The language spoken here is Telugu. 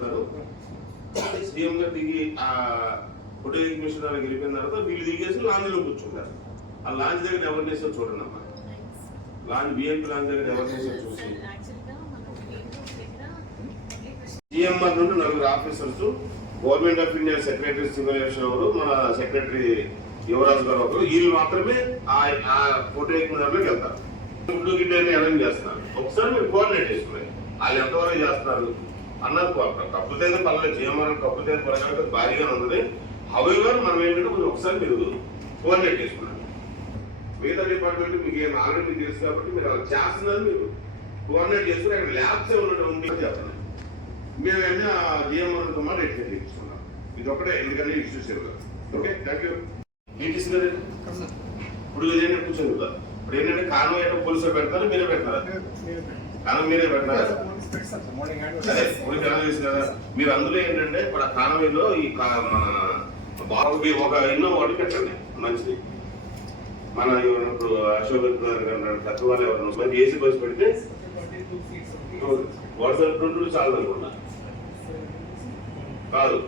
పెడతారు. సీఎం గారు దిగి ఆ ఫోటో మిషన్ దగ్గర వెళ్ళిపోయిన తర్వాత వీళ్ళు దిగేసి లాంజ్లో కూర్చుంటారు. ఆ లాంచ్ దగ్గర ఎవరు చేస్తారో చూడండి అమ్మా. లాంచ్ బిఎంపీ లాంచ్ దగ్గర ఎవరు చేస్తారో చూసి సిఎంఆర్ నుండి 4 officers, government of India secretary సివిలేషన్ ఎవరు, మన సెక్రటరీ యువరాజు గారు ఒకరు, వీళ్ళు మాత్రమే ఆ ఫోటో ఎక్కినలోకి వెళ్తారు. ఫుడ్ గిడ్డ అరేంజ్ చేస్తున్నారు. ఒకసారి మీరు కోఆర్డినేట్ చేసుకున్నారు వాళ్ళు ఎంతవరకు చేస్తున్నారు అన్నది. కప్పుతే పర్లేదు, సిఎంఆర్ కప్పుతే పర్లేదు, భారీగానే ఉన్నది. హౌఎవర్ మనం ఏంటంటే కొంచెం ఒకసారి మీరు కోఆర్డినేట్ చేసుకున్నారు. మిగతా డిపార్ట్మెంట్ మీకు ఏం ఆల్రెడీ మీకు తెలుసు కాబట్టి మీరు అలా చేస్తున్నారు. మీరు కోఆర్డినేట్ చేసుకుని అక్కడ ల్యాబ్స్ ఉండడం చెప్తున్నాను. మేము అన్నీ ఆ జిఎంఆర్తో మాట ఎక్స్ప్లెయిన్ చేస్తున్నాం. ఇది ఒకటే, ఎందుకంటే ఇష్యూస్ ఇవ్వదు. Okay, thank you. ఈటీసీ గారు ఇప్పుడు ఇదేంటే కూర్చొని కదా. ఇప్పుడు ఏంటంటే కాన్వాయ్ అంటే పోలీసులు పెడతారు, మీరే పెడతారా? కానం మీరే పెడతారా? అదే పోలీసు ఎలా చేసి కదా. మీరు అందులో ఏంటంటే ఇప్పుడు ఆ కాన్వాయ్లో ఈ మన బాబుకి ఒక ఎన్నో వాటి పెట్టండి మంచిది. మన ఇప్పుడు అశోక్ పెద్ద వాళ్ళు ఎవరు ఏసీ బస్సు పెడితే వాట్సాప్ 22 చాలు అనుకున్నా కాదు.